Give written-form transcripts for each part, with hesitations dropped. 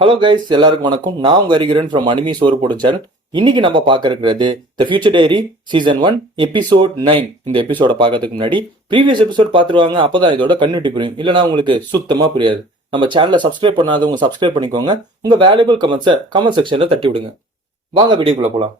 Hello guys, எல்லாருக்கும் வணக்கம். நான் உங்க ஹரிகிரன் ஃப்ரம் அனிமி சோறு போடும் சேனல். இன்னைக்கு நம்ம பார்க்க இருக்கிறது the future diary season 1 episode 9. இந்த எபிசோட பார்க்கறதுக்கு முன்னாடி ப்ரீவியஸ் எபிசோட் பார்த்துருவாங்க, அப்பதான் இதோட கன்னிட்டி புரியும். இல்லைனா உங்களுக்கு சுத்தமா புரியாது. நம்ம சேனலை சப்ஸ்கிரைப் பண்ணாதவங்க சப்ஸ்கிரைப் பண்ணிக்கோங்க. உங்க வேல்யூபிள் கமெண்ட்ஸை கமெண்ட் செக்ஷன்ல தட்டி விடுங்க. வாங்க வீடியோக்குள்ள போலாம்.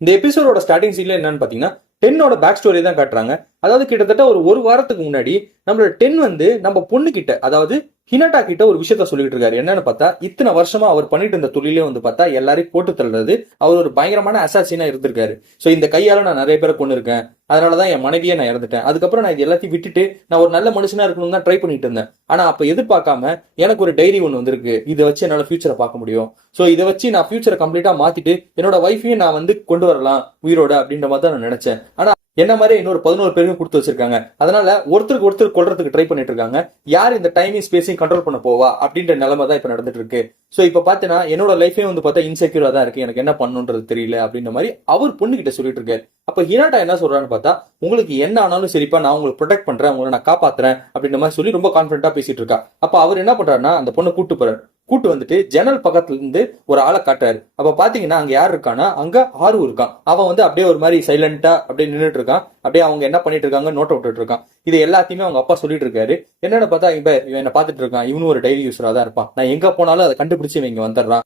இந்த எபிசோடோட ஸ்டார்டிங் சீன்ல என்னன்னு பாத்தீங்கன்னா, டென்னோட பேக் ஸ்டோரி தான் காட்டுறாங்க. அதாவது கிட்டத்தட்ட ஒரு வாரத்துக்கு முன்னாடி நம்மளோட டென் வந்து நம்ம பொண்ணு கிட்ட, அதாவது ஹினாட்டா கிட்ட ஒரு விஷயத்த சொல்லிட்டு இருக்காரு. என்னன்னு பார்த்தா, இத்தனை வருஷமா அவர் பண்ணிட்டு இருந்த தொழிலே வந்து பார்த்தா எல்லாரையும் போட்டு தள்ளுறது. அவர் ஒரு பயங்கரமான அசாசினா இருந்திருக்காரு. சோ இந்த கையால நான் நிறைய பேரை கொண்டு இருக்கேன், அதனாலதான் என் மனைவியை நான் இறந்துட்டேன். அதுக்கப்புறம் நான் இது எல்லாத்தையும் விட்டுட்டு நான் ஒரு நல்ல மனுஷனா இருக்கணும் தான் ட்ரை பண்ணிட்டு இருந்தேன். ஆனா அப்ப எதிர்பார்க்காம எனக்கு ஒரு டைரி ஒன்று வந்திருக்கு. இதை வச்சு என்னால ஃபியூச்சரை பார்க்க முடியும். சோ இதை வச்சு நான் ஃபியூச்சரை கம்ப்ளீட்டா மாத்திட்டு என்னோட ஒய்ஃபையும் நான் வந்து கொண்டு வரலாம் உயிரோட அப்படின்ற மாதிரி தான் நான் நினைச்சேன். ஆனா என்ன மாதிரி இன்னொரு 11 பேருக்கும் கொடுத்து வச்சிருக்காங்க. அதனால ஒருத்தருக்கு ஒருத்தர் கொள்றதுக்கு ட்ரை பண்ணிட்டு இருக்காங்க. யார் இந்த டைமிங் ஸ்பேஸையும் கண்ட்ரோல் பண்ண போவா அப்படின்ற நிலைமை தான் இப்ப நடந்துட்டு இருக்கு. சோ இப்ப பாத்தீங்கன்னா என்னோட லைஃபே வந்து பார்த்தா இன்செக்யூரா தான் இருக்கு, எனக்கு என்ன பண்ணுன்றது தெரியல அப்படின்ற மாதிரி அவர் பொண்ணு கிட்ட சொல்லிட்டு இருக்காரு. அப்ப ஹினாட்டா என்ன சொல்றான்னு பார்த்தா, உங்களுக்கு என்ன ஆனாலும் சரிப்பா, நான் உங்களுக்கு ப்ரொடெக்ட் பண்றேன், உங்களை நான் காப்பாத்துறேன் அப்படின்ற மாதிரி சொல்லி ரொம்ப கான்பிடண்டா பேசிட்டு இருக்கா. அப்ப அவர் என்ன பண்றாருன்னா, அந்த பொண்ணை கூட்டு வந்துட்டு ஜன்னல் பக்கத்துல இருந்து ஒரு ஆளை காட்டுறாரு. அப்ப பாத்தீங்கன்னா அங்க யார் இருக்கானா, அங்க ஆறு இருக்கான். அவன் வந்து அப்படியே ஒரு மாதிரி சைலண்டா அப்படியே நின்றுட்டு இருக்கான். அப்படியே அவங்க என்ன பண்ணிட்டு இருக்காங்க நோட் விட்டுட்டு இருக்கான். இது எல்லாத்தையுமே அவங்க அப்பா சொல்லிட்டு இருக்காரு. என்னன்னு பார்த்தா, இவன் என்ன பாத்துட்டு இருக்கான், இவனும் ஒரு டைரி யூஸரா தான் இருப்பான், நான் எங்க போனாலும் அதை கண்டுபிடிச்சு இவங்க வந்துடுறான்.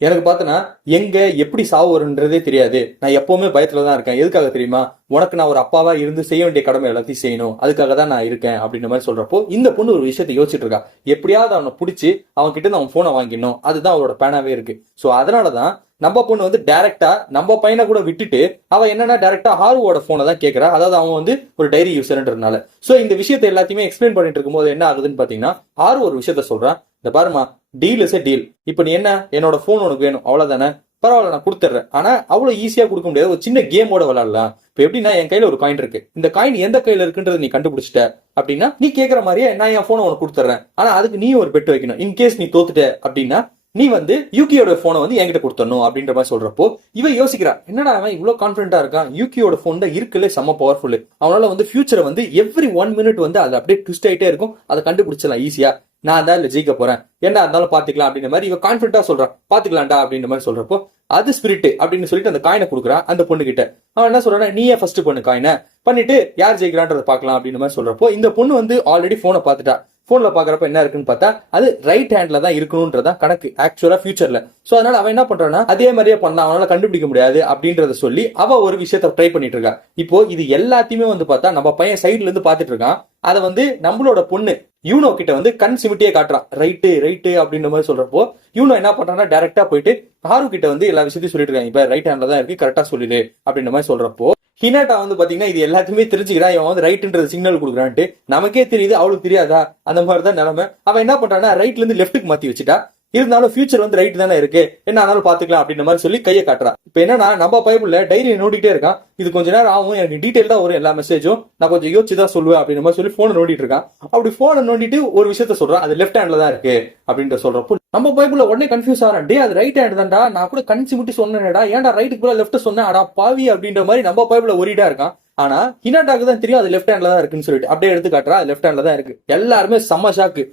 எனக்கு பார்த்தனா எங்க எப்படி சாவு வருன்றதே தெரியாது, நான் எப்பவுமே பயத்துல தான் இருக்கேன். எதுக்காக தெரியுமா, உனக்கு நான் ஒரு அப்பாவா இருந்து செய்ய வேண்டிய கடமை எல்லாத்தையும் செய்யணும், அதுக்காக தான் நான் இருக்கேன் அப்படின்ற மாதிரி சொல்றப்போ இந்த பொண்ணு ஒரு விஷயத்தை யோசிச்சுட்டு இருக்கா. எப்படியாவது அவனை பிடிச்சி அவன் கிட்ட அவன் போனை வாங்கிடணும், அதுதான் அவளோட பேனாவே இருக்கு. சோ அதனாலதான் நம்ம பொண்ணு வந்து டைரக்டா நம்ம பையனை கூட விட்டுட்டு அவன் என்னன்னா டைரக்டா ஹாருவோட போனை தான் கேட்கறா. அதாவது அவன் வந்து ஒரு டைரி யூசர்ன்றதுனால. சோ இந்த விஷயத்தை எல்லாத்தையுமே எக்ஸ்பிளைன் பண்ணிட்டு இருக்கும்போது என்ன ஆகுதுன்னு பாத்தீங்கன்னா, ஹாரு ஒரு விஷயத்த சொல்றான். இந்த பாருமா, டீல் இஸ் எ டீல். இப்ப நீ என்ன, என்னோட போன் உனக்கு வேணும் அவ்வளவுதானே, பரவாயில்ல நான் கொடுத்துட்றேன். ஆனா அவ்வளவு ஈஸியா கொடுக்க முடியாது, ஒரு சின்ன கேமோட விளையாடலாம். இப்ப எப்படின்னா, என் கையில ஒரு காயின் இருக்கு, இந்த காயின் எந்த கையில இருக்குன்றது நீ கண்டுபிடிச்சிட்ட அப்படின்னா, நீ கேட்கற மாதிரியே நான் என் போனை உனக்கு கொடுத்துட்றேன். ஆனா அதுக்கு நீ ஒரு பெட் வைக்கணும். இன்கேஸ் நீ தோத்துட்ட அப்படின்னா நீ வந்து யூகியோட போனை வந்து என்கிட்ட கொடுத்துடணும் அப்படின்ற மாதிரி சொல்றப்போ இவன் யோசிக்கிறா, என்னடா அவன் இவ்வளவு கான்பிடண்டா இருக்கான், யூகியோட போன் தான் இருக்குல்ல செம்ம பவர்ஃபுல், அவனால வந்து ஃபியூச்சரை வந்து எவ்ரி 1 மினிட் வந்து அது அப்படியே ட்விஸ்ட் ஆயிட்டே இருக்கும், அதை கண்டுபிடிச்சலாம் ஈஸியா, நான் தான் இல்ல ஜெயிக்க போறேன், என்ன இருந்தாலும் பாத்துக்கலாம் அப்படின்ற மாதிரி இவன் கான்பிடண்டா சொல்றான். பாத்துக்கலாம்டா அப்படின்ற மாதிரி சொல்றப்போ அது ஸ்பிரிட் அப்படின்னு சொல்லிட்டு அந்த காயினை கொடுக்குறான் அந்த பொண்ணு கிட்ட. அவன் என்ன சொல்றான்னா, நீயே ஃபர்ஸ்ட் பண்ணு காயினை, பண்ணிட்டு யார் ஜெயிக்கிறான்றதை பார்க்கலாம் அப்படின்ற மாதிரி சொல்றப்போ இந்த பொண்ணு வந்து ஆல்ரெடி போனை பார்த்துட்டா. போன்ல பாக்குறப்ப என்ன இருக்குன்னு பார்த்தா, அது ரைட் ஹேண்ட்ல தான் இருக்கணும்ன்றதான் கணக்கு ஆக்சுவலா ஃபியூச்சர்ல. சோ அதனால அவன் என்ன பண்றான்னா, அதே மாதிரியே பண்ணா அவனால கண்டுபிடிக்க முடியாது அப்படின்றத சொல்லி அவ ஒரு விஷயத்த ட்ரை பண்ணிட்டு இருக்கா. இப்போ இது எல்லாத்தையுமே வந்து பார்த்தா நம்ம பையன் சைட்ல இருந்து பாத்துட்டு இருக்கான். அதை வந்து நம்மளோட பொண்ணு யூனோ கிட்ட வந்து கண் சிமிட்டியே காட்டுறான். ரைட்டு அப்படின்ற மாதிரி சொல்றப்போ யூனோ என்ன பண்றான்னா, டைரக்டா போயிட்டு ஹாரு கிட்ட வந்து எல்லா விஷயத்தையும் சொல்லிட்டு இருக்காங்க. இப்ப ரைட் ஹேண்ட்ல தான் இருக்கு, கரெக்டா சொல்லிடு அப்படின்ற மாதிரி சொல்றப்போ ஹினாட்டா வந்து பாத்தீங்கன்னா இது எல்லாத்தையுமே தெரிஞ்சுக்கிறான். இவன் வந்து ரைட்ன்றது சிக்னல் கொடுக்குறான்ட்டு நமக்கே தெரியுது, அவளுக்கு தெரியாதா, அந்த மாதிரிதான் நிலைமை. அவன் என்ன பண்றான்னா, ரைட்ல இருந்து லெஃப்ட்டுக்கு மாத்தி வச்சுட்டா. இருந்தாலும் ஃபியூச்சர் வந்து ரைட் தானே இருக்கு, என்ன ஆனாலும் பாத்துக்கலாம் அப்படின்ற மாதிரி சொல்லி கையை காட்டுறான். இப்ப என்னன்னா, நம்ம பைபிள்ல டைரி நோண்டிட்டே இருக்கான். இது கொஞ்ச நேரம் ஆகும், எனக்கு டீடைல் தான் வரும் எல்லா மெசேஜும், நான் கொஞ்சம் யோசிச்சுதான் சொல்லுவேன் அப்படின்ற மாதிரி சொல்லி போனை நோண்டிட்டு இருக்கான். அப்படி போனை நோண்டிட்டு ஒரு விஷயத்த சொல்றான், அது லெஃப்ட் ஹேண்ட்ல தான் இருக்கு அப்படின்ற சொல்றப்போ நம்ம பைபிள்ல உடனே கன்ஃபியூஸ் ஆகிறான். டே அது ரைட் ஹேண்ட் தான்டா, நான் கூட கணிச்சு முட்டி சொன்னேன்டா, ஏன்டா ரைட்டுக்கு கூட லெஃப்ட் சொன்னேன், அடா பாவி அப்படின்ற மாதிரி நம்ம பைபிள்ல ஒரிடா இருக்கான். ஆனா ஹினாட்டாக்கு தான் தெரியும் அது லெஃப்ட் ஹேண்ட்ல தான் இருக்குன்னு சொல்லிட்டு அப்படியே எடுத்து காட்டுறா, அது லெஃப்ட் ஹேண்ட்ல தான் இருக்கு. எல்லாருமே செம்ம ஷாக்கு.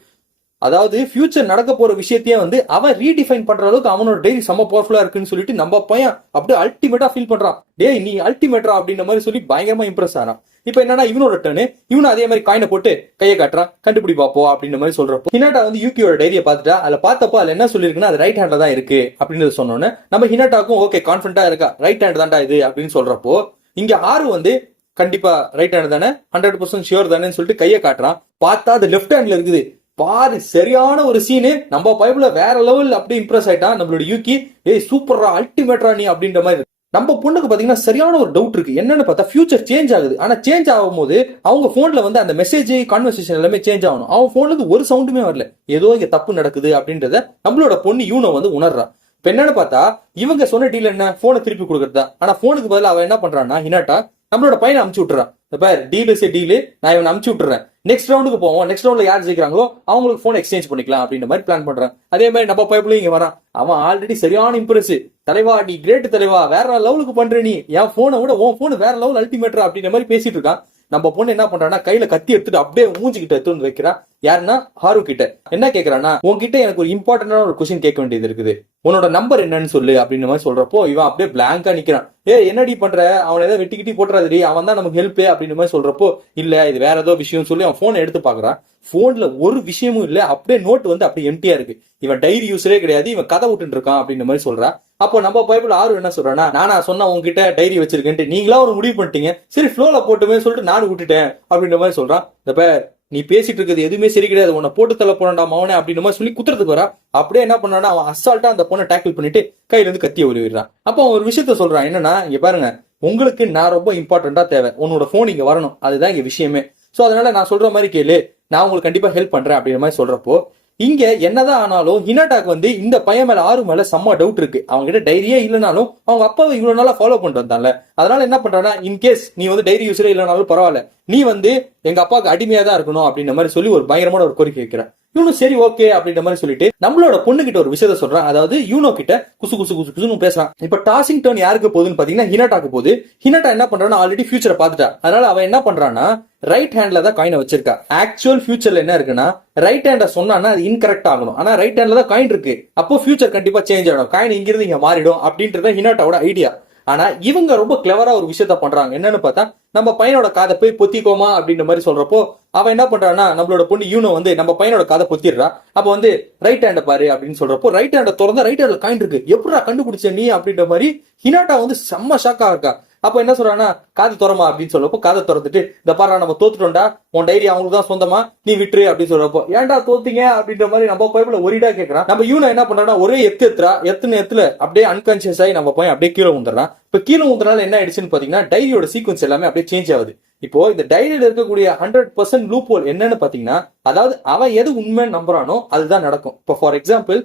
அதாவது ஃபியூச்சர் நடக்க போற விஷயத்தையே வந்து அவன் ரீடிஃபைன் பண்ற அளவுக்கு அவனோட டைரி செம்ம பவர்ஃபுல்லா இருக்குன்னு சொல்லிட்டு நம்ம பையன் அப்படியே அல்டிமேட்டா ஃபீல் பண்றான். டே நீ அல்டிமேட்டா அப்படின்ற மாதிரி சொல்லி பயங்கரமா இம்ப்ரெஸ் ஆறான். இப்ப என்னன்னா, இவனோட டர்னு, இவனும் அதே மாதிரி காயினை போட்டு கையை காட்டுறான், கண்டுபிடி பாப்போ அப்படின்ற மாதிரி சொல்றப்போ ஹினாட்டா வந்து யூகியோட டைரியை பார்த்துட்டா. அதுல பார்த்தப்போ அதுல என்ன சொல்லிருக்குன்னா, அது ரைட் ஹேண்ட்ல தான் இருக்கு அப்படின்றது சொன்னோன்னு நம்ம ஹினாட்டாக்கும் ஓகே கான்ஃபிடண்டா இருக்கா, ரைட் ஹேண்ட் தான்டா இது அப்படின்னு சொல்றப்போ இங்க ஆறு வந்து கண்டிப்பா ரைட் ஹேண்ட் தானே, 100% ஷியோர் தானேன்னு சொல்லிட்டு கையை காட்டுறான். பார்த்தா அது லெஃப்ட் ஹேண்ட்ல இருக்குது. பாரு சரியான ஒரு சீனு, நம்ம பைபிள்ல வேற லெவல் அப்படி இம்ப்ரெஸ் ஆயிட்டான் நம்மளோட யூகி. ஏய் சூப்பர்ரா, அல்டிமேட்ரா நீ அப்படின்ற மாதிரி. நம்ம பொண்ணுக்கு பாத்தீங்கன்னா சரியான ஒரு டவுட் இருக்கு. என்னன்னு பார்த்தா, ஃபியூச்சர் சேஞ்ச் ஆகுது. ஆனா சேஞ்ச் ஆகும்போது அவங்க போன்ல வந்து அந்த மெசேஜ் கான்வர்சேஷன் எல்லாமே சேஞ்ச் ஆகணும். அவன் போன்ல இருந்து ஒரு சவுண்டுமே வரல, ஏதோ இங்க தப்பு நடக்குது அப்படின்றத நம்மளோட பொண்ணு யூனோ வந்து உணர்றான். இப்ப என்னன்னு பார்த்தா, இவங்க சொன்ன டீல் என்ன, போனை திருப்பி கொடுக்கறதா. ஆனா போனுக்கு பதிலாக அவன் என்ன பண்றான்னா, ஹினாட்டா நம்மளோட பையனை அமுச்சு விட்டுறான். டீல் இஸ் டீலு, நான் இவனை அமுச்சு விட்டுறேன், நெக்ஸ்ட் ரவுண்டுக்கு போவோம், நெக்ஸ்ட் ரவுண்ட்ல யார் ஜெயிக்கிறாங்களோ அவங்களுக்கு போன் எக்ஸ்சேஞ்ச் பண்ணிக்கலாம் அப்படின்ற மாதிரி பிளான் பண்றான். அதே மாதிரி நம்ம பைப்லயும் இங்க வரான். அவன் ஆல்ரெடி சரியான இம்ப்ரெஸ், தலைவா நீ கிரேட் தலைவா, வேற லெவலுக்கு பண்ற, நீ என் போனை விட உன் போன் வேற லெவல் அல்டிமேட்டரா அப்படின்ற மாதிரி பேசிட்டு இருக்கான். நம்ம பொண்ணு என்ன பண்றான்னா கையில கத்தி எடுத்துட்டு அப்படியே மூஞ்சிக்கிட்ட எடுத்து வந்து வைக்கிறா. யாருன்னா ஹாரு கிட்ட. என்ன கேக்குறான்னா, உன்கிட்ட எனக்கு ஒரு இம்பார்ட்டன்டான ஒரு கொஸ்டின் கேட்க வேண்டியது இருக்குது, உன்னோட நம்பர் என்னன்னு சொல்லு அப்படின்ற மாதிரி சொல்றப்போ இவன் அப்படியே பிளாங்கா நிக்கிறான். என்னடி பண்ற, அவன் ஏதோ வெட்டி போட்டுறாதடி, அவன் தான் நமக்கு ஹெல்ப் அப்படின்ற மாதிரி சொல்றப்போ இல்ல இது வேற ஏதோ விஷயம் சொல்லி அவன் போனை எடுத்து பாக்குறான். போன்ல ஒரு விஷயமும் இல்ல, அப்படியே நோட் வந்து அப்படியே எம்டியா இருக்கு. இவன் டைரி யூஸரே கிடையாது, இவன் கதை விட்டு இருக்கான் அப்படின்ற மாதிரி சொல்றான். அப்போ நம்ம பைபிள் ஆறு என்ன சொல்றானா, நானா சொன்னா உங்ககிட்ட டைரி வச்சிருக்கேன்ட்டு நீங்களா ஒரு முடிவு பண்ணிட்டீங்க, சரி ஃப்ளோல போட்டுமே சொல்லிட்டு நானும் விட்டுட்டேன் அப்படின்ற மாதிரி சொல்றான். இந்த பேர் நீ பேசிட்டு இருக்கிறது எதுவுமே சரி கிடையாது, உன்னை போட்டு தள்ள போறான்டா மவனே அப்படின்ற மாதிரி சொல்லி குத்துறதுக்கு வரா. அப்படியே என்ன பண்ணானா அவன் அசால்ட்டா அந்த பொண்ணை டேக்கிள் பண்ணிட்டு கையில இருந்து கத்திய உருவிடுறான். அப்போ அவன் ஒரு விஷயத்த சொல்றான், என்னன்னா இங்க பாருங்க, உங்களுக்கு நான் ரொம்ப இம்பார்ட்டன்டா தேவை, உன்னோட போன் இங்க வரணும், அதுதான் இங்க விஷயமே. சோ அதனால நான் சொல்ற மாதிரி கேளு, நான் உங்களுக்கு கண்டிப்பா ஹெல்ப் பண்றேன் அப்படின்ற மாதிரி சொல்றப்போ இங்க என்னதான் ஆனாலும் ஹினாட்டாக்கு வந்து இந்த பையன் மேல ஆறு மேல செம்ம டவுட் இருக்கு. அவங்க கிட்ட டைரியே இல்லைனாலும் அவங்க அப்பாவை இவ்வளவு நாளா ஃபாலோ பண்ணிட்டு வந்தால, அதனால என்ன பண்றானா, இன்கேஸ் நீ வந்து டைரி யூஸரே இல்லைனாலும் பரவாயில்ல, நீ வந்து எங்க அப்பாவுக்கு அடிமையா தான் இருக்கணும் அப்படின்ற மாதிரி சொல்லி ஒரு பயங்கரமான ஒரு கோரிக்கை வைக்கிற. இவனும் சரி ஓகே அப்படின்ற மாதிரி சொல்லிட்டு நம்மளோட பொண்ணு கிட்ட ஒரு விஷயத்த சொல்றான். அதாவது யூனோ கிட்ட குசு குசு குசு குசுன்னு பேசுறான். இப்ப டாசிங் டர்ன் யாருக்கு போகுதுன்னு பாத்தீங்கன்னா ஹினாட்டாக்கு போகுது. ஹினாட்டா என்ன பண்றான்னா ஆல்ரெடி ஃபியூச்சரை பாத்துட்டா, அதனால அவன் என்ன பண்றான்னா ரைட் ஹேண்ட்ல தான் காயினை வச்சிருக்கா. ஆக்சுவல் ஃபியூச்சர்ல என்ன இருக்குன்னா ரைட் ஹேண்ட சொன்னா அது இன்கரெக்ட் ஆகணும், ஆனா ரைட் ஹேண்ட்ல தான் காயின் இருக்கு, அப்போ ஃபியூச்சர் கண்டிப்பா சேஞ்ச் ஆகும், காயின் இங்கிருந்து இங்க மாறிடும் அப்படின்றத ஹினாட்டாவோட ஐடியா. ஆனா இவங்க ரொம்ப கிளவரா ஒரு விஷயத்த பண்றாங்க. என்னன்னு பார்த்தா, நம்ம பையனோட காதை போய் பொத்திக்கோமா அப்படின்ற மாதிரி சொல்றப்போ அவன் என்ன பண்றான்னா நம்மளோட பொண்ணு யூனோ வந்து நம்ம பையனோட காதை பொத்திடுறா. அப்ப வந்து ரைட் ஹேண்ட பாரு அப்படின்னு சொல்றப்போ ரைட் ஹேண்ட திறந்தா ரைட் ஹேண்ட்ல காயின் இருக்கு, எப்படா கண்டுபிடிச்ச நீ அப்படின்ற மாதிரி ஹினாட்டா வந்து செம்ம ஷாக்கா இருக்கா. அப்ப என்ன சொல்றானா, காது திறமா அப்படின்னு சொல்றப்போ காதை திறந்துட்டு, இந்த பாரு நம்ம தோத்துட்டோம்டா, உன் டைரி அவங்களுக்கு தான் சொந்தமா, நீ விட்டுரு அப்படின்னு சொல்றப்போ ஏன்டா தோத்தீங்க அப்படின்ற மாதிரி நம்ம பைபிள் ஒரேடா கேட்கறான். நம்ம யூனோ என்ன பண்றானா ஒரே எத்துல அப்படியே அன்கான்சியஸ் ஆகி நம்ம பையன் அப்படியே கீழே ஊந்துறான். இப்ப கீழே ஊந்துறனால என்ன ஆயிடுச்சுன்னு பாத்தீங்கன்னா டைரியோட சீக்வன்ஸ் எல்லாமே அப்படியே சேஞ்ச் ஆகுது. இப்போ இந்த டைரியில இருக்கக்கூடிய 100% லூப் ஹோல் என்னன்னு பாத்தீங்கன்னா, அதாவது அவன் எது உண்மைன்னு நம்புறானோ அதுதான் நடக்கும். இப்போ ஃபார் எக்ஸாம்பிள்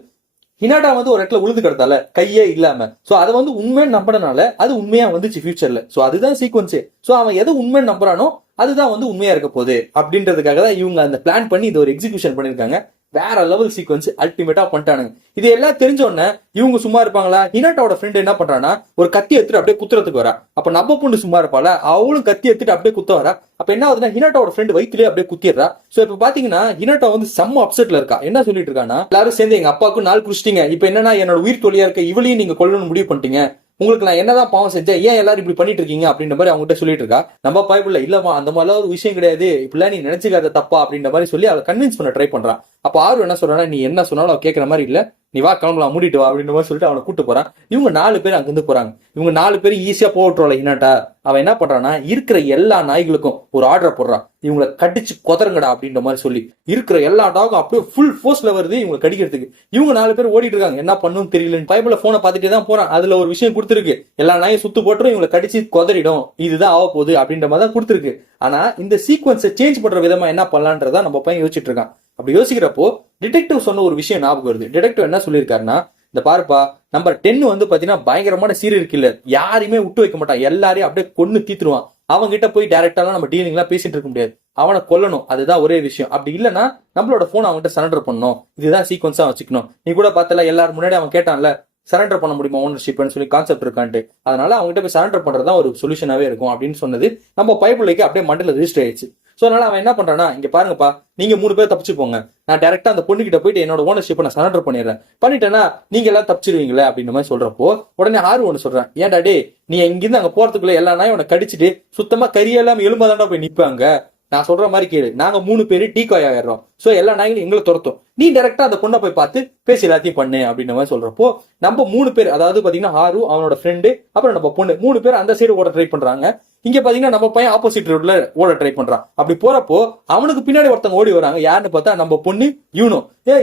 ஹினாட்டா வந்து ஒரு இடத்துல உழுது கிடத்தால கையே இல்லாம, சோ அதை வந்து உண்மைன்னு நம்பினால அது உண்மையா வந்துச்சு ஃபியூச்சர்ல. சோ அதுதான் சீக்வன்ஸே. சோ அவன் எது உண்மைன்னு நம்புறானோ அதுதான் வந்து உண்மையா இருக்க போகுது அப்படின்றதுக்காக தான் இவங்க அந்த பிளான் பண்ணி இது ஒரு எக்ஸிகியூஷன் பண்ணிருக்காங்க. வேற லெவல் சீக்வன்ஸ் அல்டிமேட்டா பண்ணிட்டானுங்க. இது எல்லாம் தெரிஞ்ச உடனே இவங்க சும்மா இருப்பாங்களா? ஹினாட்டாவோட ஃப்ரெண்ட் என்ன பண்றானா ஒரு கத்தி எடுத்துட்டு அப்படியே குத்துறதுக்கு வரா. அப்ப நம்ம பொண்ணு சும்மா இருப்பாள, அவளும் கத்தி எடுத்துட்டு அப்படியே குத்த வரா. அப்ப என்ன ஆகுதுன்னா ஹினாட்டாவோட ஃப்ரெண்ட் வயிற்றுலயே அப்படியே குத்திடுறா. சோ இப்ப பாத்தீங்கன்னா ஹினாட்டா வந்து செம்ம அப்செட்ல இருக்கா. என்ன சொல்லிட்டு இருக்கானா, எல்லாரும் சேர்ந்து எங்க அப்பாவுக்கு நாள் குடிச்சிட்டீங்க, இப்ப என்னன்னா என்னோட உயிர் தொழியா இருக்க இவளையும் நீங்க கொல்லணும்னு முடிவு பண்ணிட்டீங்க, உங்களுக்கு நான் என்னதான் பாவம் செஞ்சேன், ஏன் எல்லாரும் இப்படி பண்ணிட்டு இருக்கீங்க அப்படின்ற மாதிரி அவங்ககிட்ட சொல்லிட்டு இருக்கா. நம்ம பைபிள்ல இல்லமா அந்த மாதிரிலாம் ஒரு விஷயம் கிடையாது, இப்படிலாம் நீ நினைச்சுக்காத தப்பா அப்படின்ற மாதிரி சொல்லி அவளை கன்வின்ஸ் பண்ண ட்ரை பண்றான். அப்ப ஆறு என்ன சொல்றானா, நீ என்ன சொன்னாலும் அவ கேட்கற மாதிரி இல்ல, நீ வா கிளம்பலாம் மூடிட்டு வா அப்படின்ற மாதிரி சொல்லிட்டு அவனை கூட்டு போறான். இவங்க 4 பேர் அங்கிருந்து போறாங்க. இவங்க 4 பேரும் ஈஸியா போட்டுருவாள் ஹினாட்டா. அவன் என்ன பண்றான்னா இருக்கிற எல்லா நாய்களுக்கும் ஒரு ஆர்டர் போடுறான், இவங்களை கடிச்சு கொதறங்கடா அப்படின்ற மாதிரி சொல்லி இருக்கிற எல்லா டாகும் அப்படியே ஃபுல் ஃபோர்ஸ்ல வருது இவங்களை கடிக்கிறதுக்கு. இவங்க 4 பேர் ஓடிட்டு இருக்காங்க, என்ன பண்ணுன்னு தெரியல. பைபிள்ல போனை பார்த்துட்டே தான் போறான். அதுல ஒரு விஷயம் கொடுத்துருக்கு, எல்லா நாயும் சுத்து போட்டுரும், இவங்களை கடிச்சு கொதறிடும், இதுதான் ஆக போகுது அப்படின்ற மாதிரி தான் கொடுத்துருக்கு. ஆனா இந்த சீக்வன்ஸை சேஞ்ச் பண்ற விதமா என்ன பண்ணலான்றதா நம்ம பையன் யோசிச்சுட்டு இருக்கான். அப்படி யோசிக்கிறப்போ டிடெக்டிவ் சொன்ன ஒரு விஷயம் ஞாபகம் வருது. டிடெக்டிவ் என்ன சொல்லியிருக்காருன்னா, இந்த பாருப்பா நம்பர் 10 வந்து பாத்தீங்கன்னா பயங்கரமான சீரியல் கில்லர், யாரையுமே விட்டு வைக்க மாட்டான், எல்லாரையும் அப்படியே கொன்னு தீத்துருவான். அவங்க கிட்ட போய் டைரக்டாலாம் நம்ம டீலிங் எல்லாம் பேசிட்டு இருக்க முடியாது, அவனை கொல்லணும், அதுதான் ஒரே விஷயம். அப்படி இல்லைன்னா நம்மளோட போன் அவன்கிட்ட சரண்டர் பண்ணணும், இதுதான் சீக்வன்ஸா வச்சுக்கணும். நீ கூட பார்த்தல எல்லாரும் முன்னாடி அவன் கேட்டான்ல சரண்டர் பண்ண முடியுமா ஓனர்ஷிப்னு சொல்லி கான்செப்ட் இருக்கான்ட்டு, அதனால அவங்ககிட்ட போய் சரண்டர் பண்றதுதான் ஒரு சொல்யூஷனாவே இருக்கும் அப்படின்னு சொன்னது நம்ம பைபிளுக்கு அப்படியே மண்டல ரெஜிஸ்டர் ஆயிடுச்சு. சோ அதனால அவன் என்ன பண்றானா, இங்க பாருங்கப்பா நீங்க 3 பேர் தப்பிச்சு போங்க, நான் டைரக்டா அந்த பொண்ணு கிட்ட போயிட்டு என்னோட ஓனர்ஷிப்பை நான் சரண்டர் பண்ணிடுறேன், பண்ணிட்டேன்னா நீங்க எல்லாம் தப்பிச்சிருவீங்களே அப்படின்ற மாதிரி சொல்றப்போ உடனே ஆறு ஒண்ணு சொல்றேன், ஏன்டா டே நீ இங்கிருந்து அங்க போறதுக்குள்ள எல்லா நாயும் உன்னை கடிச்சிட்டு சுத்தமா கரியெல்லாம் எலும்பாதாண்டா போய் நிப்பாங்க, நான் சொல்ற மாதிரி கேளு, நாங்க 3 பேரு டீகாய் ஆயிடுறோம், சோ எல்லா நாய்களும் எங்களை துரத்தும், நீ டைரக்டா அந்த பொண்ணை போய் பார்த்து பேசி எல்லாத்தையும் பண்ணு அப்படின்ற மாதிரி சொல்றப்போ நம்ம 3 பேர், அதாவது பாத்தீங்கன்னா ஆறு அவனோட ஃப்ரெண்டு அப்புறம் நம்ம பொண்ணு 3 பேர் அந்த சைடு ஓட ட்ரை பண்றாங்க. இங்க பாத்தீங்கன்னா நம்ம பையன் ஆப்போசிட் ரோட்ல ஓட ட்ரை பண்றான். அப்படி போறப்போ அவனுக்கு பின்னாடி ஒருத்தவங்க ஓடி வராங்க. யாருன்னு பார்த்தா நம்ம பொண்ணு யூனோ.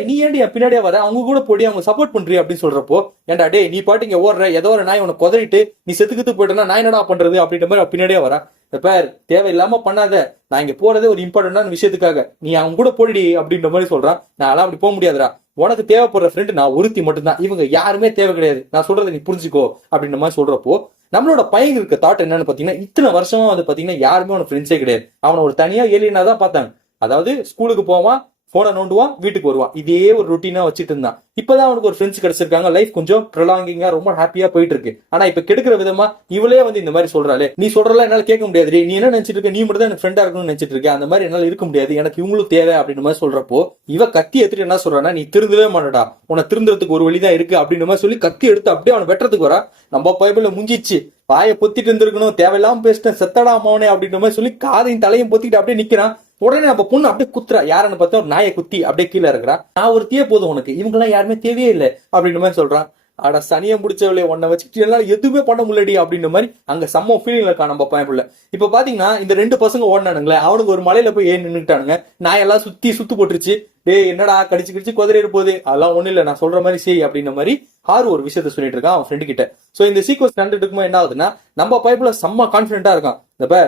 நீ ஏன்டி என் பின்னாடியே வர, அவங்க கூட போடி, அவங்க சப்போர்ட் பண்றியா அப்படின்னு சொல்றப்போ, ஏன்டா டே நீ பாட்டு இங்க ஓடுற, ஏதோ ஒரு நாய் உனக்கு கொதறிட்டு நீ செத்துக்கிட்டு போயிட்டனா நான் என்னடா பண்றது அப்படின்ற மாதிரி பின்னாடியே வரா. பேர் தேவையில்லாம பண்ணாத, நான் இங்க போறதே ஒரு இம்பார்ட்டன்டான விஷயத்துக்காக, நீ அவங்க கூட போடி அப்படின்ற மாதிரி சொல்றான். நான் அப்படி போக முடியாதுடா, உனக்கு தேவைப்படுற ஃப்ரெண்டு நான் ஒருத்தி மட்டும்தான், இவங்க யாருமே தேவை கிடையாது, நான் சொல்றதை நீ புரிஞ்சுக்கோ அப்படின்ற மாதிரி சொல்றப்போ நம்மளோட பையன் இருக்க தாட் என்னன்னு பாத்தீங்கன்னா, இத்தனை வருஷமா வந்து பாத்தீங்கன்னா யாருமே அவன ஃப்ரெண்ட்ஸே கிடையாது, அவனை ஒரு தனியா ஏலியனா தான் பார்த்தாங்க. அதாவது ஸ்கூலுக்கு போவான், போனை நோண்டுவான், வீட்டுக்கு வருவான். இதே ஒரு ரொட்டீனா வச்சுட்டு இருந்தான். இப்பதான் அவனுக்கு ஒரு ஃப்ரெண்ட்ஸ் கிடைச்சிருக்காங்க, லைஃப் கொஞ்சம் ப்ரொலாங்கிங்கா ரொம்ப ஹாப்பியா போயிட்டு இருக்கு. ஆனா இப்ப கெடுக்கிற விதமா இவளே வந்து இந்த மாதிரி சொல்றாளே, நீ சொல்றல என்னால கேட்க முடியாது, நீ என்ன நினைச்சிட்டு இருக்க, நீ மட்டும் தான் எனக்கு ஃப்ரெண்டா இருக்கணும்னு நினைச்சிட்டு இருக்க, அந்த மாதிரி என்னால இருக்க முடியாது, எனக்கு இவங்களும் தேவை அப்படின்னு மாதிரி சொல்றப்போ இவ கத்தி எடுத்துட்டு என்ன சொல்றானா, நீ திருந்தவே மாட்டடா, உன்னை திருந்துறதுக்கு ஒரு வழிதான் இருக்கு அப்படின்னு மாதிரி சொல்லி கத்தி எடுத்து அப்படியே அவனை வெட்டுறதுக்கு வரா. நம்ம பைபிள்ல முஞ்சிச்சு, வாயை பொத்திட்டு இருந்திருக்கணும், தேவையில்லாம பேசிட்டேன், செத்தடா மவனே அப்படின்ற மாதிரி சொல்லி காதையும் தலையும் பொத்திட்டு அப்படியே நிக்கிறான். உடனே நம்ம பொண்ணு அப்படியே குத்துறா. யாருன்னு பார்த்தா ஒரு நாயை குத்தி அப்படியே கீழே இருக்கிறா. நான் ஒருத்தியே போதும் உனக்கு, இவங்க எல்லாம் யாருமே தேவையே இல்லை அப்படின்ற மாதிரி சொல்றான். அட சனியை முடிச்சவளே, உன்னை வச்சுக்கிட்டு எல்லாம் எதுவுமே பண்ண முடியலடி அப்படின்ற மாதிரி அங்க செம்ம ஃபீலிங் இருக்கா நம்ம பையன். இப்ப பாத்தீங்கன்னா இந்த 2 பசங்க ஓடினானுங்களே, அவனுக்கு ஒரு மலையில போய் ஏன் நின்றுட்டானுங்க. நான் எல்லாம் சுத்து போட்டுருச்சு. டேய் என்னடா கடிச்சு கடிச்சு குதிரையிட போகுது, அதெல்லாம் ஒண்ணு இல்ல, நான் சொல்ற மாதிரி செய் அப்படின்ற மாதிரி ஆறு ஒரு விஷயத்த சொல்லிட்டு இருக்கான் அவன் ஃப்ரெண்டு கிட்ட. சோ இந்த சீக்வன்ஸ் நடந்துட்டு இருக்கும்போது என்ன ஆகுதுன்னா, நம்ம பைப்ல செம்ம கான்பிடென்ட்டா இருக்கான்.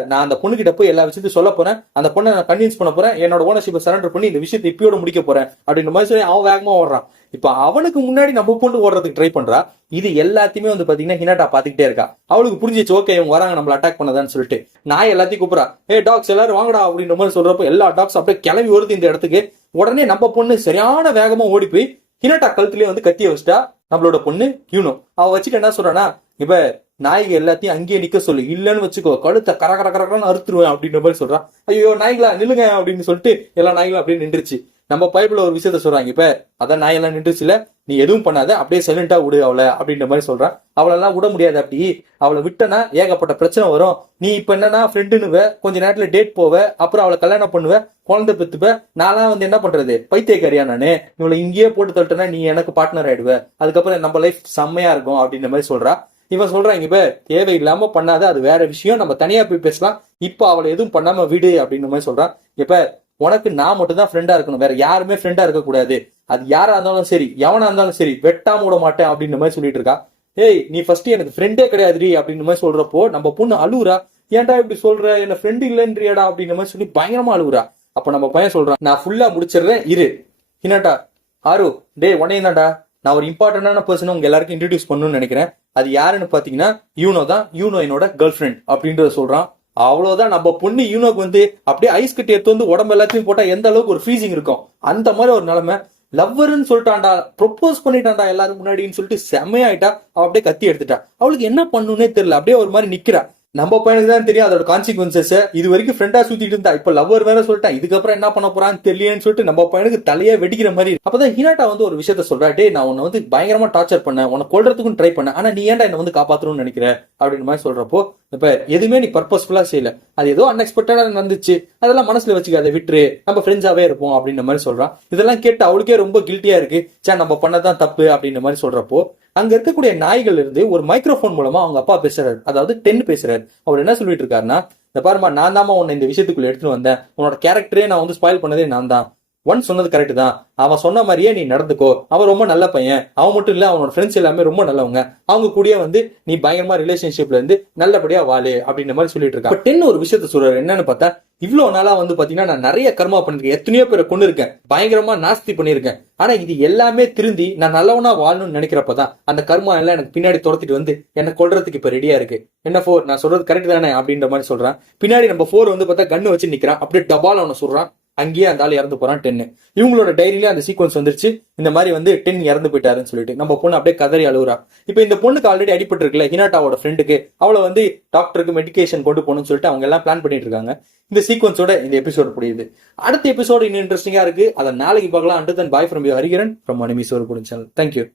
நான் அந்த பொண்ணு கிட்ட போய் எல்லா விஷயத்தையும் சொல்ல போறேன், அந்த பொண்ணை நான் கன்வின்ஸ் பண்ண போறேன், என்னோட ஓனர்ஷிப்பை சரண்டர் பண்ணி இந்த விஷயத்தை இப்பயோட முடிக்க போறேன் அப்படின்ற மாதிரி சொல்லி அவன் வேகமா ஓடுறான். இப்ப அவனுக்கு முன்னாடி நம்ம பொண்ணு ஓடுறதுக்கு ட்ரை பண்றா. இது எல்லாத்தையுமே வந்து பாத்தீங்கன்னா ஹினாட்டா பாத்துக்கிட்டே இருக்கா. அவளுக்கு புரிஞ்சிச்சு, ஓகே இவங்க வராங்க நம்மள அட்டாக் பண்ணதான்னு சொல்லிட்டு நாய் எல்லாத்தையும் கூப்பிடா. ஏ டாக்ஸ் எல்லாரும் வாங்கடா அப்படின்ற மாதிரி சொல்றப்போ எல்லா டாக்ஸ் அப்படியே கிளம்பி வருது இந்த இடத்துக்கு. உடனே நம்ம பொண்ணு சரியான வேகமா ஓடி போய் ஹினாட்டா கழுத்துலயே வந்து கத்திய வச்சுட்டா. நம்மளோட பொண்ணு யூனோ அவ வச்சுட்டு என்ன சொல்றானா, இப்ப நாய்கள் எல்லாத்தையும் அங்கேயே நிக்க சொல்லு, இல்லன்னு வச்சுக்கோ கழுத்தை கரகரன்னு அறுத்துருவேன் அப்படின்ற மாதிரி சொல்றான். ஐயோ நாய்களா நில்லுங்க அப்படின்னு சொல்லிட்டு எல்லா நாய்களும் அப்படியே நின்றுச்சு. நம்ம பைப்ல ஒரு விஷயத்த சொல்றாங்க, இப்ப அதான் நாயெல்லாம் நின்றுச்சுல, நீ எதுவும் பண்ணாத, அப்படியே சைலண்டா விடு அவளை அப்படின்ற மாதிரி சொல்றான். அவளெல்லாம் விட முடியாது, அப்படி அவளை விட்டனா ஏகப்பட்ட பிரச்சனை வரும். நீ இப்ப என்னன்னா ஃப்ரெண்டுனுவ, கொஞ்ச நேரத்துல டேட் போவ, அப்புறம் அவளை கல்யாணம் பண்ணுவ, குழந்தை பெத்துப்ப, நான்லாம் வந்து என்ன பண்றது, பைத்தியக்காரியா நானு, இவளை இங்கேயே போட்டு தள்ளிட்டேன்னா நீ எனக்கு பார்ட்னர் ஆயிடுவ, அதுக்கப்புறம் நம்ம லைஃப் செம்மையா இருக்கும் அப்படின்ற மாதிரி சொல்றா. இவன் சொல்றாங்க, இப்ப தேவையில்லாம பண்ணாத, அது வேற விஷயம், நம்ம தனியா போய் பேசலாம், இப்ப அவளை எதுவும் பண்ணாம விடு அப்படின்ற மாதிரி சொல்றான். இப்ப உனக்கு நான் மட்டும் தான் ஃப்ரெண்டா இருக்கணும், வேற யாருமே ஃப்ரெண்டா இருக்க கூடாது, அது யாரா இருந்தாலும் சரி எவனா இருந்தாலும் சரி வெட்டாம விட மாட்டேன் அப்படின்ற மாதிரி சொல்லிட்டு இருக்கா. ஏய் நீ ஃபர்ஸ்ட் எனக்கு ஃப்ரெண்டே கிடையாதுடி அப்படின்ற மாதிரி சொல்றப்போ நம்ம பொண்ணு அழுவுறா. ஏன்டா இப்படி சொல்ற, என்ன ஃப்ரெண்ட் இல்லைன்றியாடா அப்படின்ற மாதிரி சொல்லி பயங்கரமா அழுவுறா. அப்ப நம்ம பையன் சொல்றான், நான் ஃபுல்லா முடிச்சிடுறேன் இரு. ஹினாட்டா, ஆரு டே உடனே தான்டா, நான் ஒரு இம்பார்ட்டன்டான பர்சன் உங்க எல்லாருக்கும் இன்ட்ரடியூஸ் பண்ணணும்னு நினைக்கிறேன். அது யாருன்னு பாத்தீங்கன்னா யூனோ தான், யூனோ என்னோட கேர்ள் ஃப்ரெண்ட் அப்படின்றத சொல்றான். அவ்வளவுதான், நம்ம பொண்ணு யூனோக்கு வந்து அப்படியே ஐஸ் கட்டி எடுத்து வந்து உடம்பு எல்லாத்தையும் போட்டா எந்த அளவுக்கு ஒரு ஃப்ரீசிங் இருக்கும் அந்த மாதிரி ஒரு நிலைமை. லவ்வர்ன்னு சொல்லிட்டான்டா, ப்ரொப்போஸ் பண்ணிட்டான்டா எல்லாரும் முன்னாடின்னு சொல்லிட்டு செம்மையாயிட்டா. அவ அப்படியே கத்தி எடுத்துட்டா. அவளுக்கு என்ன பண்ணுன்னே தெரியல, அப்படியே ஒரு மாதிரி நிக்கிறா. நம்ம பையனுக்கு தான் தெரியும் அதோட கான்சிக்வன்சஸ். இது வரைக்கும் ஃப்ரெண்டா சுத்திட்டு இருந்தா, இப்ப லவ்வர் வேற சொல்லிட்டான், இதுக்கப்புறம் என்ன பண்ண போறான்னு தெரியலன்னு சொல்லிட்டு நம்ம பையனுக்கு தலையே வெடிக்கிற மாதிரி. அப்பதான் ஹினாட்டா வந்து ஒரு விஷயத்த சொல்றா, டே நான் உன்னை வந்து பயங்கரமா டார்ச்சர் பண்ணேன், உன்னை கொல்றதுக்கும் ட்ரை பண்ணேன், ஆனா நீ ஏன்டா என்ன வந்து காப்பாத்தணும்னு நினைக்கிற அப்படின்னு மாதிரி சொல்றப்போ, இப்ப எதுவுமே நீ பர்பஸ்ஃபுல்லா செய்யல, அது ஏதோ அன்எக்ஸ்பெக்டடா நடந்துச்சு, அதெல்லாம் மனசுல வச்சுக்காத, விட்டுரு, நம்ம ஃப்ரெண்ட்ஸாவே இருப்போம் அப்படின்ற மாதிரி சொல்றான். இதெல்லாம் கேட்டு அவளுக்கே ரொம்ப கில்ட்டியா இருக்கு. சே நம்ம பண்ணதான் தப்பு அப்படின்ற மாதிரி சொல்றப்போ அங்க இருக்கக்கூடிய நாய்கள் இருந்து ஒரு மைக்ரோஃபோன் மூலமா அவங்க அப்பா பேசுறாரு, அதாவது 10 பேசுறாரு. அவர் என்ன சொல்லிட்டு இருக்காருன்னா, இந்த பாருமா நான் தாமா உன்னை இந்த விஷயத்துக்குள்ள எடுத்துட்டு வந்தேன், உன்னோட கேரக்டரே நான் வந்து ஸ்பாயில் பண்ணதே நான் தான், ஒன் சொன்னது கரெக்ட் தான், அவன் சொன்ன மாதிரியே நீ நடந்துக்கோ, அவன் ரொம்ப நல்ல பையன், அவன் மட்டும் இல்ல அவனோட ஃப்ரெண்ட்ஸ் எல்லாமே ரொம்ப நல்லவங்க, அவங்க கூடயே வந்து நீ பயங்கரமா ரிலேஷன்ஷிப்ல இருந்து நல்லபடியா வாழு அப்படின்ற மாதிரி சொல்லிட்டு இருக்கான். 10 ஒரு விஷயத்த சொல்றாரு, என்னன்னு பார்த்தா, இவ்வளவு நாளா வந்து பாத்தீங்கன்னா நான் நிறைய கர்மா பண்ணிருக்கேன், எத்தனையோ பேரை கொண்டு இருக்கேன், பயங்கரமா நாஸ்தி பண்ணிருக்கேன், ஆனா இது எல்லாமே திருந்தி நான் நல்லவனா வாழணும்னு நினைக்கிறப்பதான் அந்த கர்மா எல்லாம் எனக்கு பின்னாடி துரத்திட்டு வந்து என்ன கொல்றதுக்கு இப்ப ரெடியா இருக்கு. என்ன 4 நான் சொல்றது கரெக்ட் தானே அப்படின்ற மாதிரி சொல்றான். பின்னாடி நம்ம 4 வந்து பார்த்தா கண்ணு வச்சு நிக்கிறான், அப்படியே டபால் அவனை சொல்றான். அங்கேயே அந்த ஆள் இறந்து போறான் 10. இவங்களோட டைரியில அந்த சீக்வன்ஸ் வந்துருச்சு, இந்த மாதிரி வந்து 10 இறந்து போயிட்டாருன்னு சொல்லிட்டு நம்ம பொண்ணு அப்படியே கதறி அழுகுறா. இப்ப இந்த பொண்ணுக்கு ஆல்ரெடி அடிபட்டு இருக்குல்ல ஹினாட்டாவோட ஃப்ரெண்டுக்கு, அவளை வந்து டாக்டருக்கு மெடிகேஷன் கொண்டு போகணும்னு சொல்லிட்டு அவங்க எல்லாம் பிளான் பண்ணிட்டு இருக்காங்க. இந்த சீக்வன்ஸோட இந்த எபிசோட் புரியுது. அடுத்த எபிசோடு இன்னும் இன்ட்ரெஸ்டிங்கா இருக்கு, அதை நாளைக்கு பார்க்கலாம். அண்டர் தன் பாய் from you Hariharan from anime சோறு சேனல். தேங்க்யூ.